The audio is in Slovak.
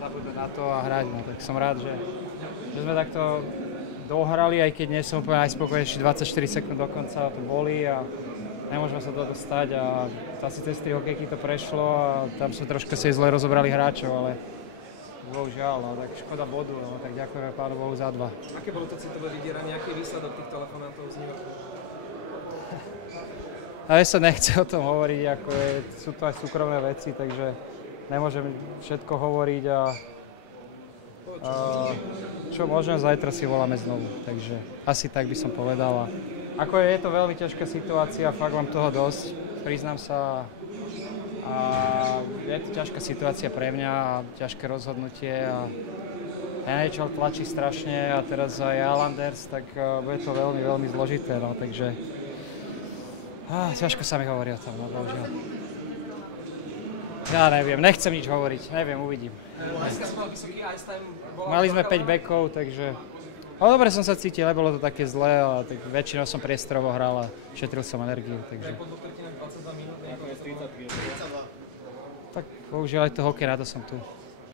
zabudnúť na to a hrať. No. Tak som rád, že sme takto dohrali, aj keď nie som úplne najspokojnejší, 24 sekúnd do konca to boli a nemôžeme sa to dostať a asi cez 3 hokejky to prešlo a tam sme troška si zle rozobrali hráčov, ale bohužiaľ, no, tak škoda bodu, no, tak ďakujeme Pánu Bohu za 2. Aké bolo to citové vydieranie, aký výsledok tých telefonátov z New Yorku? Ja sa nechce o tom hovoriť, sú to aj súkromné veci, takže nemôžem všetko hovoriť a čo môžem, zajtra si voláme znovu, takže asi tak by som povedal. Ako je to veľmi ťažká situácia, fakt mám toho dosť, priznám sa. A je to ťažká situácia pre mňa a ťažké rozhodnutie a NHL tlačí strašne a teraz aj Islanders, tak bude to veľmi, veľmi zložité, no, takže ťažko sa mi hovorí o tom, no, bohužiaľ. Ja neviem, nechcem nič hovoriť, neviem, uvidím. Mali sme 5 backov, takže dobre som sa cítil, nebolo to také zlé, ale tak väčšinou som priestorovo hral a šetril som energiu, takže. Tak bohužiaľ aj to hokej, na to som tu.